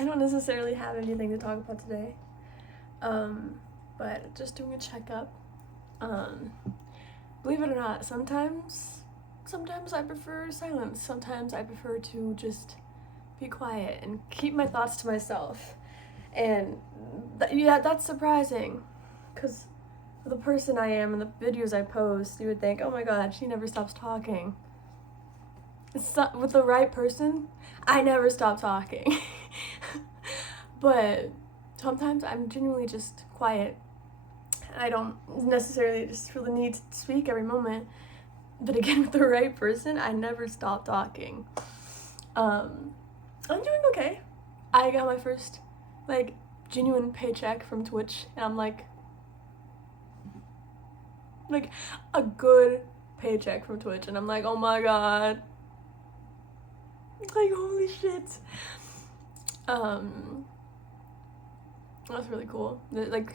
I don't necessarily have anything to talk about today. But just doing a checkup. Believe it or not, sometimes I prefer silence. Sometimes I prefer to just be quiet and keep my thoughts to myself. And that's surprising, because the person I am and the videos I post, you would think, oh my god, she never stops talking. With the right person, I never stop talking. But sometimes I'm genuinely just quiet. I don't necessarily just feel the need to speak every moment. But again, with the right person, I never stop talking. I'm doing okay. I got my first, genuine paycheck from Twitch, and I'm like a good paycheck from Twitch, and I'm like, oh my god. Holy shit. That's really cool.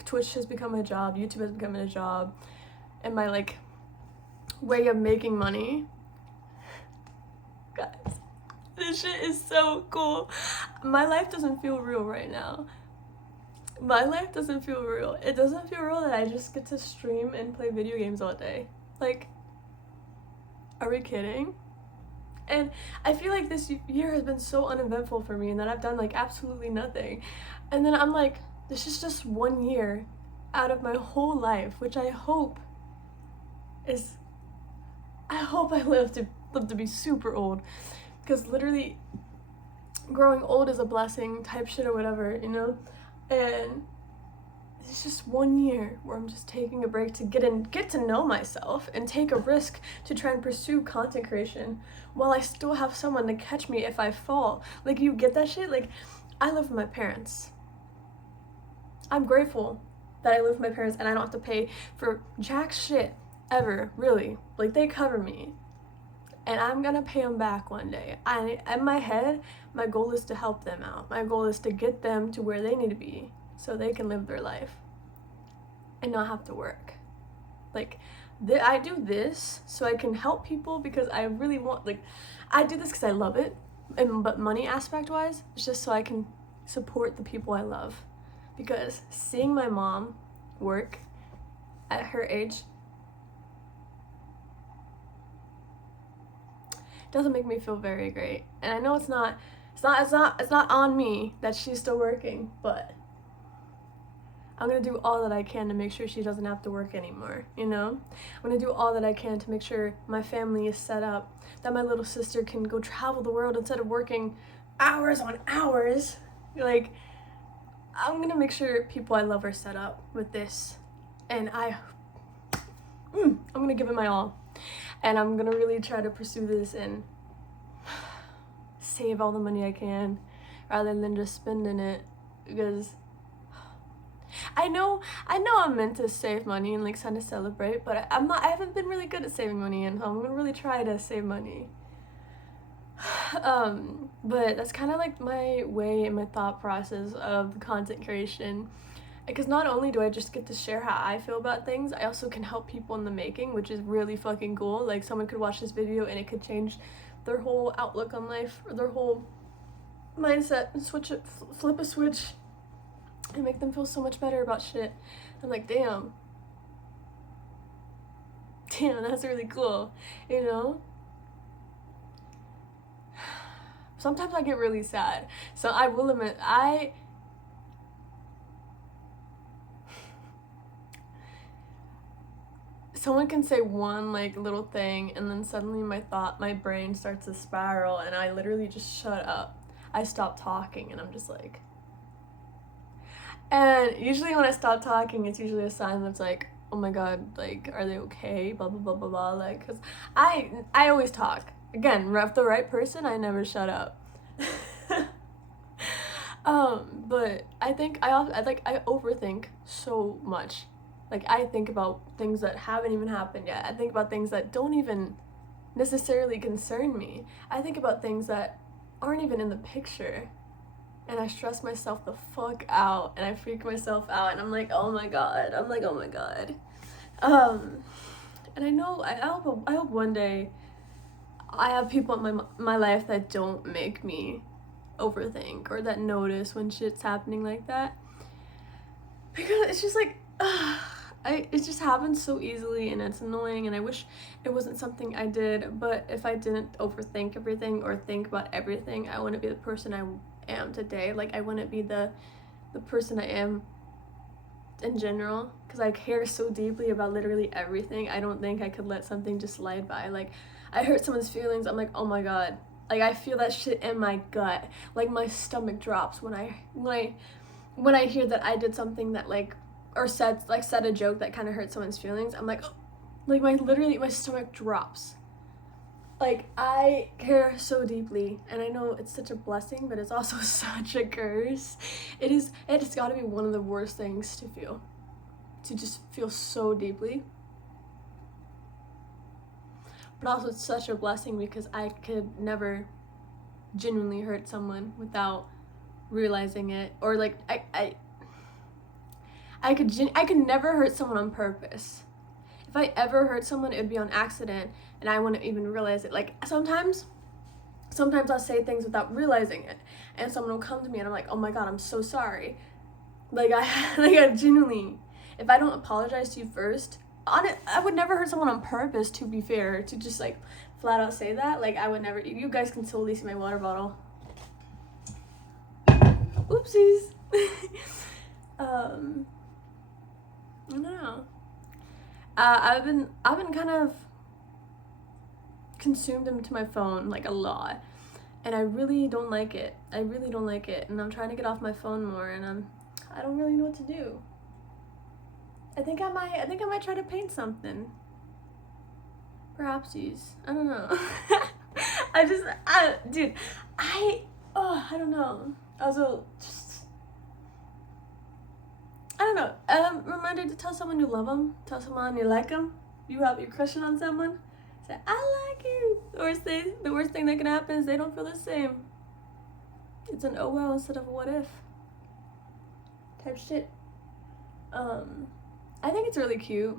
Twitch has become a job, YouTube has become a job, and my way of making money. Guys, this shit is so cool. My life doesn't feel real right now. My life doesn't feel real. It doesn't feel real that I just get to stream and play video games all day. Are we kidding? And I feel like this year has been so uneventful for me, and that I've done absolutely nothing. And then I'm like, this is just 1 year out of my whole life, which I hope I live to be super old, because literally growing old is a blessing type shit or whatever, you know? And it's just 1 year where I'm just taking a break to get to know myself and take a risk to try and pursue content creation while I still have someone to catch me if I fall. You get that shit? I live with my parents. I'm grateful that I live with my parents and I don't have to pay for jack shit ever, really. They cover me. And I'm gonna pay them back one day. In my head, my goal is to help them out. My goal is to get them to where they need to be so they can live their life and not have to work. I do this so I can help people because I really want, I do this because I love it, but money aspect wise, it's just so I can support the people I love. Because seeing my mom work at her age doesn't make me feel very great. And I know it's not on me that she's still working, but I'm gonna do all that I can to make sure she doesn't have to work anymore, you know? I'm gonna do all that I can to make sure my family is set up, that my little sister can go travel the world instead of working hours on hours. I'm gonna make sure people I love are set up with this, and I'm gonna give it my all, and I'm gonna really try to pursue this and save all the money I can rather than just spending it, because I know I'm meant to save money and kind of celebrate, but I haven't been really good at saving money, and I'm gonna really try to save money. But that's kind of my way and my thought process of content creation, because not only do I just get to share how I feel about things, I also can help people in the making, which is really fucking cool. Someone could watch this video and it could change their whole outlook on life, or their whole mindset, and flip a switch and make them feel so much better about shit. I'm like, damn, that's really cool, you know? Sometimes I get really sad, so I will admit, someone can say one little thing, and then suddenly my brain starts to spiral, and I literally just shut up. I stop talking, and I'm just and usually when I stop talking, it's usually a sign that's oh my god, are they okay, blah blah blah blah blah, because I always talk. Again, the right person, I never shut up. But I think I overthink so much. I think about things that haven't even happened yet. I think about things that don't even necessarily concern me. I think about things that aren't even in the picture. And I stress myself the fuck out, and I freak myself out, and I'm like, oh my god. And I hope one day I have people in my life that don't make me overthink or that notice when shit's happening like that, because it's just like it just happens so easily and it's annoying, and I wish it wasn't something I did. But if I didn't overthink everything or think about everything, I wouldn't be the person I am today. Like, I wouldn't be the person I am in general, because I care so deeply about literally everything. I don't think I could let something just slide by. Like, I hurt someone's feelings, I'm like, oh my god, like, I feel that shit in my gut. Like, my stomach drops when I hear that I did something that, like, or said a joke that kind of hurt someone's feelings. I'm like, oh, like, my stomach drops. Like, I care so deeply, and I know it's such a blessing, but it's also such a curse. It's got to be one of the worst things to feel, to just feel so deeply. But also, it's such a blessing because I could never genuinely hurt someone without realizing it, or like I could never hurt someone on purpose. If I ever hurt someone, it would be on accident, and I wouldn't even realize it. Like, sometimes I'll say things without realizing it, and someone will come to me and I'm like, oh my god, I'm so sorry. Like, I genuinely, if I don't apologize to you first, I would never hurt someone on purpose, to be fair, to just like flat out say that. Like, I would never. You guys can totally see my water bottle. Oopsies. I don't know. I've been kind of consumed into my phone like a lot, and I really don't like it. And I'm trying to get off my phone more, and I don't really know what to do. I think I might try to paint something. Perhaps use. I don't know. I don't know. Also, I don't know. Reminder to tell someone you love them. Tell someone you like them. You have your crushing on someone. Say, I like you. The worst thing that can happen is they don't feel the same. It's an oh well instead of a what if type shit. I think it's really cute.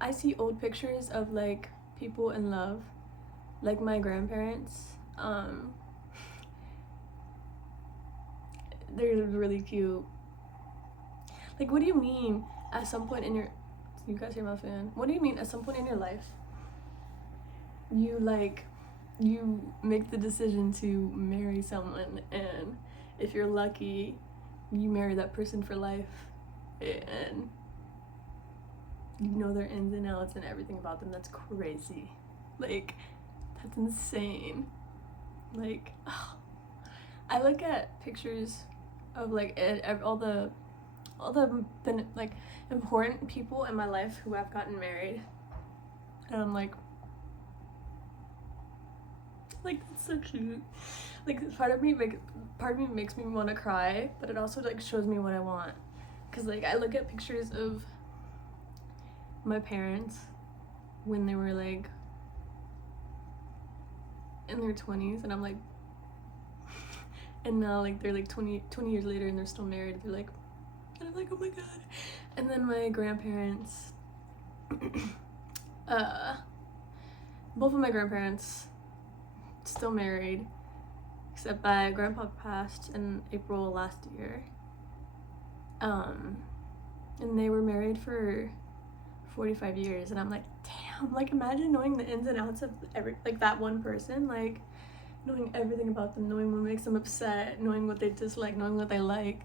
I see old pictures of like people in love, like my grandparents. They're really cute. Like, what do you mean at some point in your, you guys hear my fan? What do you mean at some point in your life you make the decision to marry someone, and if you're lucky, you marry that person for life, and you know their ins and outs and everything about them? That's crazy. Like, that's insane. Like, I look at pictures of like all the like important people in my life who have gotten married, and I'm like that's so cute. Like, part of me makes me want to cry, but it also like shows me what I want, because like I look at pictures of my parents when they were like in their 20s, and I'm like, and now like they're like 20 years later and they're still married. They're like, and I'm like, oh my god. And then my grandparents, both of my grandparents still married, except my grandpa passed in April last year. And they were married for 45 years, and I'm like, damn, like, imagine knowing the ins and outs of that one person, like knowing everything about them, knowing what makes them upset, knowing what they dislike, knowing what they like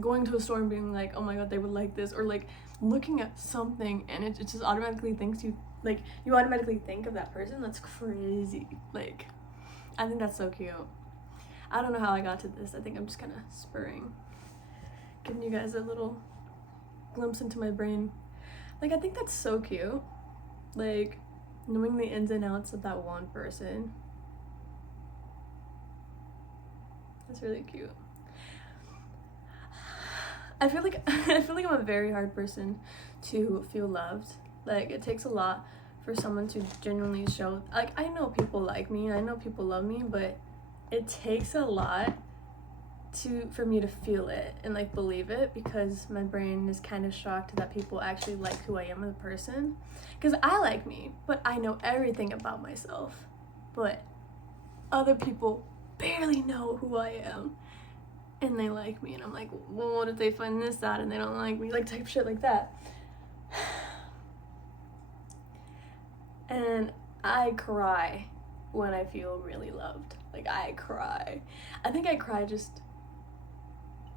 going to a store and being like, oh my god, they would like this, or like looking at something and it just automatically thinks you automatically think of that person. That's crazy. Like, I think that's so cute. I don't know how I got to this. I think I'm just kind of spurring, giving you guys a little glimpse into my brain. Like, I think that's so cute, like knowing the ins and outs of that one person. That's really cute. I feel like I'm a very hard person to feel loved. Like, it takes a lot for someone to genuinely show, like, I know people like me, I know people love me, but it takes a lot for me to feel it and like believe it, because my brain is kind of shocked that people actually like who I am as a person. Because I like me, but I know everything about myself, but other people barely know who I am and they like me, and I'm like, well, what if they find this out and they don't like me, like type shit like that. And I cry when I feel really loved. Like, I cry. I think I cry just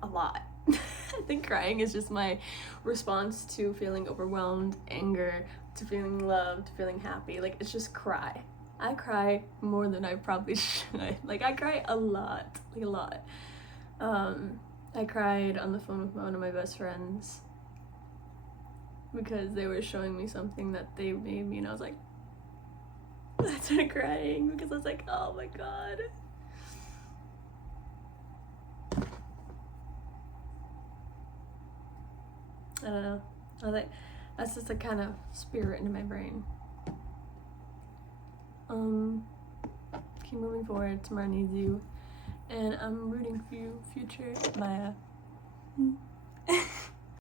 a lot. I think crying is just my response to feeling overwhelmed, anger, to feeling loved, feeling happy. Like, it's just cry. I cry more than I probably should. Like, I cry a lot. Like, a lot. I cried on the phone with one of my best friends because they were showing me something that they made me, and I was like, I started crying because I was like, oh my god. I don't know. I was like, that's just a kind of spirit in my brain. Keep moving forward. Tomorrow needs you. And I'm rooting for you, future Maya.